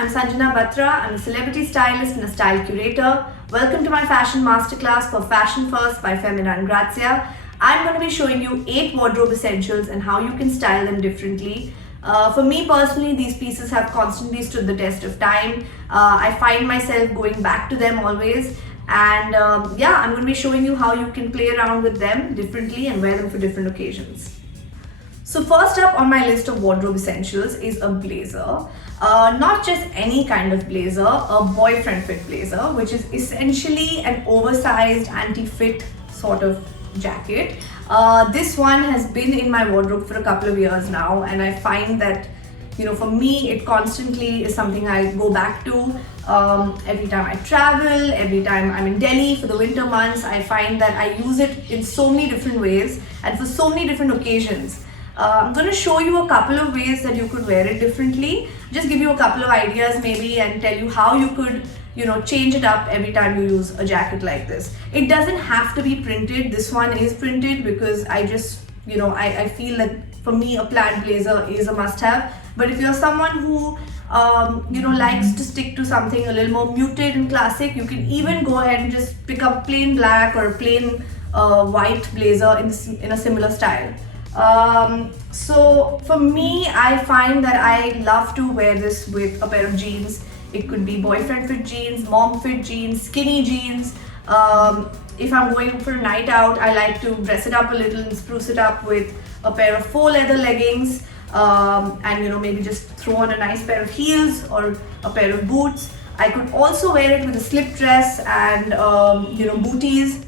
I'm Sanjana Batra. I'm a celebrity stylist and a style curator. Welcome to my fashion masterclass for Fashion First by Femina and Grazia. I'm going to be showing you 8 wardrobe essentials and how you can style them differently. For me personally, these pieces have constantly stood the test of time. I find myself going back to them always. And I'm going to be showing you how you can play around with them differently and wear them for different occasions. So first up on my list of wardrobe essentials is a blazer. Not just any kind of blazer, a boyfriend fit blazer, which is essentially an oversized anti-fit sort of jacket. This one has been in my wardrobe for a couple of years now, and I find that, for me, it constantly is something I go back to. Every time I travel, every time I'm in Delhi for the winter months, I find that I use it in so many different ways and for so many different occasions. I'm going to show you a couple of ways that you could wear it differently. Just give you a couple of ideas maybe and tell you how you could, change it up every time you use a jacket like this. It doesn't have to be printed. This one is printed because I just, I feel like for me a plaid blazer is a must-have. But if you're someone who, likes to stick to something a little more muted and classic, you can even go ahead and just pick up plain black or plain white blazer in a similar style. So for me, I find that I love to wear this with a pair of jeans. It could be boyfriend fit jeans, mom fit jeans, skinny jeans. If I'm going for a night out, I like to dress it up a little and spruce it up with a pair of faux leather leggings, and maybe just throw on a nice pair of heels or a pair of boots. I could also wear it with a slip dress and booties.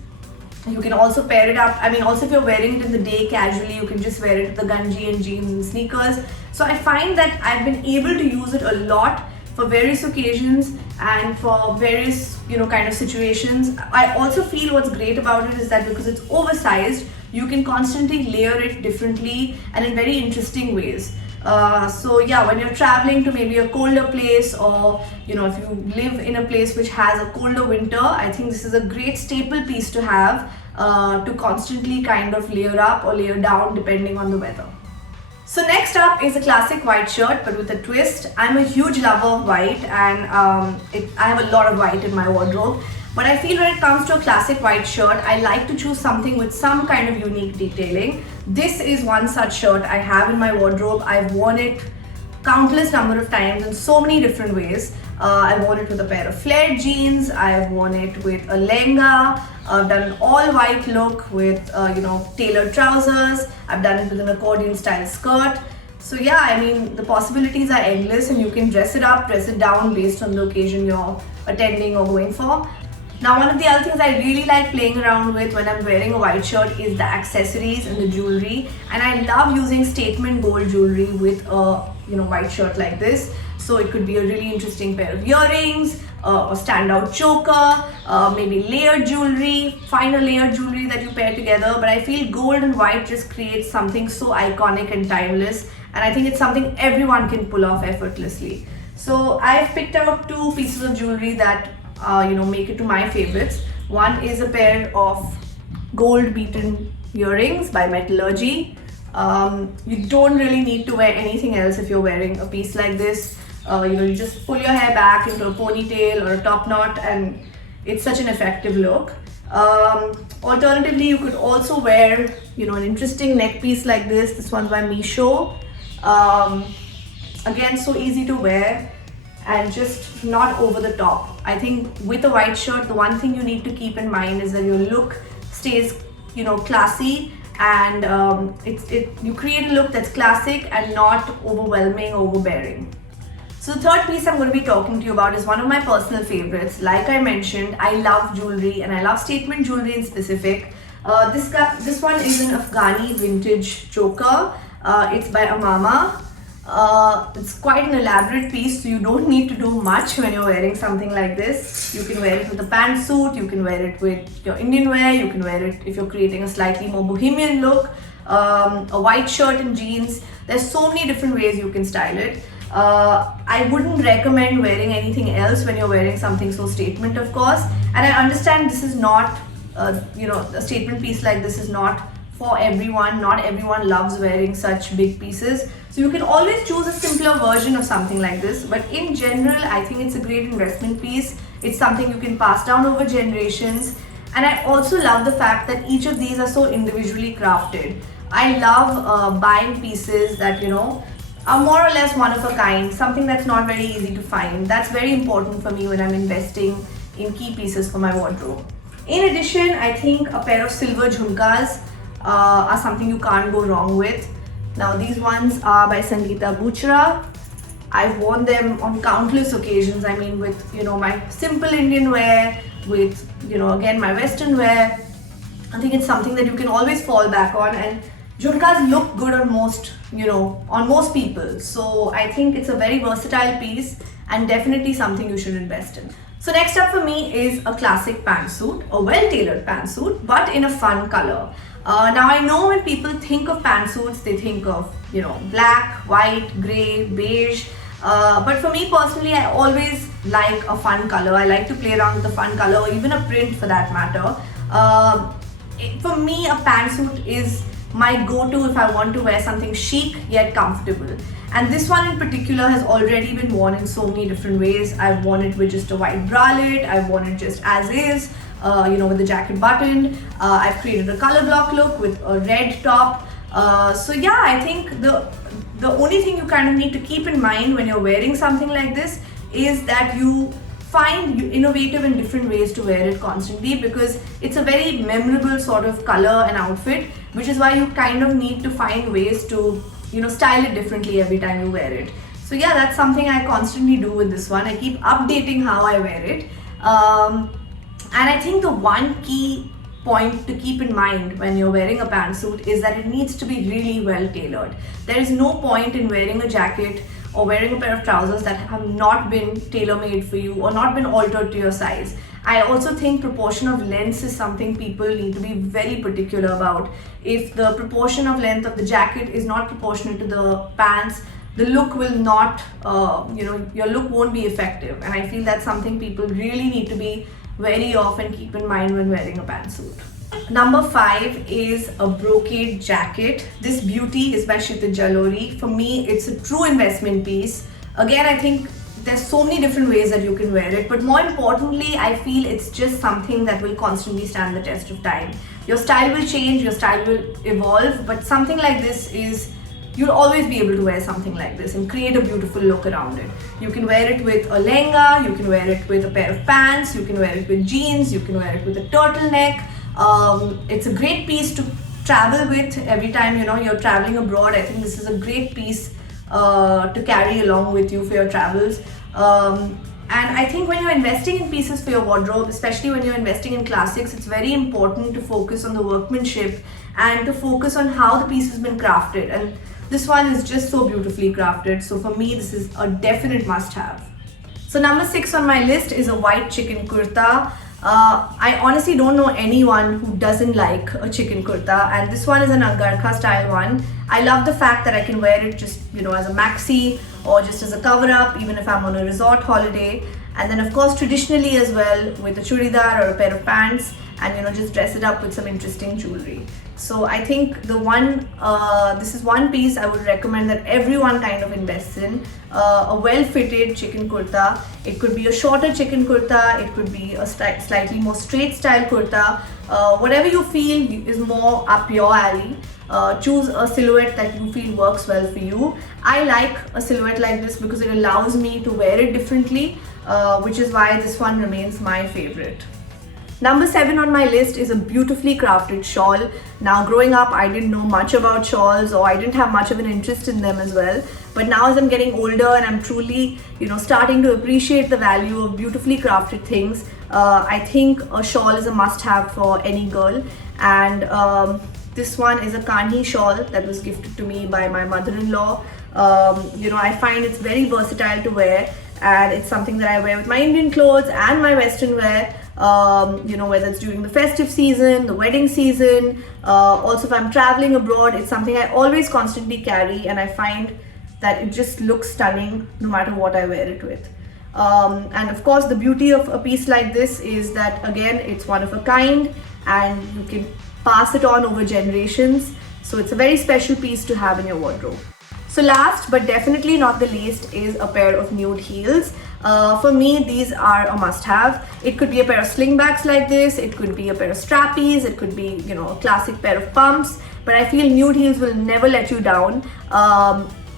You can also pair it up. Also if you're wearing it in the day casually, you can just wear it with the ganji and jeans and sneakers. So I find that I've been able to use it a lot for various occasions and for various, kind of situations. I also feel what's great about it is that because it's oversized, you can constantly layer it differently and in very interesting ways. When you're traveling to maybe a colder place, or if you live in a place which has a colder winter, I think this is a great staple piece to have to constantly kind of layer up or layer down depending on the weather. So next up is a classic white shirt but with a twist. I'm a huge lover of white, and I have a lot of white in my wardrobe. But I feel when it comes to a classic white shirt, I like to choose something with some kind of unique detailing. This is one such shirt I have in my wardrobe. I've worn it countless number of times in so many different ways. I've worn it with a pair of flared jeans. I've worn it with a lehenga. I've done an all white look with tailored trousers. I've done it with an accordion style skirt. So the possibilities are endless, and you can dress it up, dress it down based on the occasion you're attending or going for. Now, one of the other things I really like playing around with when I'm wearing a white shirt is the accessories and the jewelry. And I love using statement gold jewelry with a white shirt like this. So it could be a really interesting pair of earrings, a standout choker, maybe layered jewelry, finer layered jewelry that you pair together. But I feel gold and white just creates something so iconic and timeless. And I think it's something everyone can pull off effortlessly. So I've picked out 2 pieces of jewelry that make it to my favorites. One is a pair of gold beaten earrings by Metallurgy. You don't really need to wear anything else if you're wearing a piece like this. You just pull your hair back into a ponytail or a top knot, and it's such an effective look. Alternatively, you could also wear, an interesting neck piece like this. This one's by Misho. Again, so easy to wear and just not over the top. I think with a white shirt, the one thing you need to keep in mind is that your look stays, classy, and you create a look that's classic and not overwhelming, overbearing. So the third piece I'm going to be talking to you about is one of my personal favorites. Like I mentioned, I love jewelry, and I love statement jewelry in specific. This one is an Afghani vintage choker. It's by Amama. It's quite an elaborate piece, so you don't need to do much when you're wearing something like this. You can wear it with a pantsuit, you can wear it with your Indian wear, you can wear it if you're creating a slightly more bohemian look, a white shirt and jeans. There's so many different ways you can style it. I wouldn't recommend wearing anything else when you're wearing something so statement, of course. And I understand this is not, a statement piece like this is not for everyone. Not everyone loves wearing such big pieces. So you can always choose a simpler version of something like this. But in general, I think it's a great investment piece. It's something you can pass down over generations. And I also love the fact that each of these are so individually crafted. I love buying pieces that, are more or less one of a kind, something that's not very easy to find. That's very important for me when I'm investing in key pieces for my wardrobe. In addition, I think a pair of silver jhumkas are something you can't go wrong with. Now these ones are by Sangeeta Batra. I've worn them on countless occasions. I mean, with my simple Indian wear, with again my Western wear. I think it's something that you can always fall back on, and jhumkas look good on most people. So I think it's a very versatile piece and definitely something you should invest in. So next up for me is a classic pantsuit, a well-tailored pantsuit, but in a fun color. Now I know when people think of pantsuits, they think of black, white, grey, beige. But for me personally, I always like a fun color. I like to play around with a fun color, or even a print for that matter. For me, a pantsuit is my go-to if I want to wear something chic yet comfortable. And this one in particular has already been worn in so many different ways. I've worn it with just a white bralette, I've worn it just as is, with the jacket buttoned. I've created a color block look with a red top. So yeah, I think the only thing you kind of need to keep in mind when you're wearing something like this is that you find innovative and different ways to wear it constantly, because it's a very memorable sort of color and outfit, which is why you kind of need to find ways to style it differently every time you wear it. So yeah, that's something I constantly do with this one. I keep updating how I wear it. And I think the one key point to keep in mind when you're wearing a pantsuit is that it needs to be really well tailored. There is no point in wearing a jacket or wearing a pair of trousers that have not been tailor-made for you or not been altered to your size. I also think proportion of lengths is something people need to be very particular about. If the proportion of length of the jacket is not proportionate to the pants, the look will not, your look won't be effective. And I feel that's something people really need to be very off and keep in mind when wearing a pantsuit. Number 5 is a brocade jacket. This beauty is by Kshitij Jalori. For me, it's a true investment piece. Again, I think there's so many different ways that you can wear it, but more importantly, I feel it's just something that will constantly stand the test of time. Your style will change, your style will evolve, but something like this you'll always be able to wear something like this and create a beautiful look around it. You can wear it with a lehenga, you can wear it with a pair of pants, you can wear it with jeans, you can wear it with a turtleneck. It's a great piece to travel with every time you're traveling abroad. I think this is a great piece to carry along with you for your travels. And I think when you're investing in pieces for your wardrobe, especially when you're investing in classics, it's very important to focus on the workmanship and to focus on how the piece has been crafted. And this one is just so beautifully crafted. So for me, this is a definite must-have. So number 6 on my list is a white chicken kurta. I honestly don't know anyone who doesn't like a chicken kurta, and this one is an Angarkha style one. I love the fact that I can wear it just as a maxi or just as a cover up, even if I'm on a resort holiday. And then of course traditionally as well with a churidar or a pair of pants, and just dress it up with some interesting jewelry. So I think this is one piece I would recommend that everyone kind of invests in. A well-fitted chicken kurta. It could be a shorter chicken kurta, it could be a slightly more straight style kurta. Whatever you feel is more up your alley. Choose a silhouette that you feel works well for you. I like a silhouette like this because it allows me to wear it differently, which is why this one remains my favorite. Number 7 on my list is a beautifully crafted shawl. Now growing up, I didn't know much about shawls, or I didn't have much of an interest in them as well. But now as I'm getting older and I'm truly, starting to appreciate the value of beautifully crafted things, I think a shawl is a must-have for any girl. And this one is a Kanhi shawl that was gifted to me by my mother-in-law. I find it's very versatile to wear, and it's something that I wear with my Indian clothes and my Western wear. Whether it's during the festive season, the wedding season, also if I'm traveling abroad, it's something I always constantly carry, and I find that it just looks stunning no matter what I wear it with. And of course the beauty of a piece like this is that again, it's one of a kind, and you can pass it on over generations. So it's a very special piece to have in your wardrobe. So last but definitely not the least is a pair of nude heels. For me, these are a must-have. It could be a pair of slingbacks like this, it could be a pair of strappies, it could be, you know, a classic pair of pumps, but I feel nude heels will never let you down.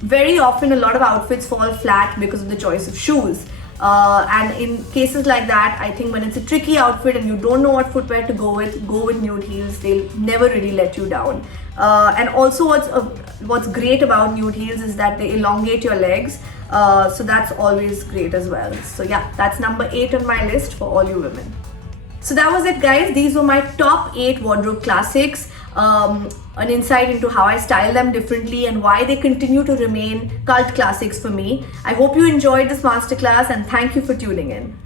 Very often a lot of outfits fall flat because of the choice of shoes. And in cases like that, I think when it's a tricky outfit and you don't know what footwear to go with nude heels. They'll never really let you down. And also what's great about nude heels is that they elongate your legs. So that's always great as well. So yeah, that's number 8 on my list for all you women. So that was it, guys. These were my top 8 wardrobe classics. An insight into how I style them differently and why they continue to remain cult classics for me. I hope you enjoyed this masterclass and thank you for tuning in.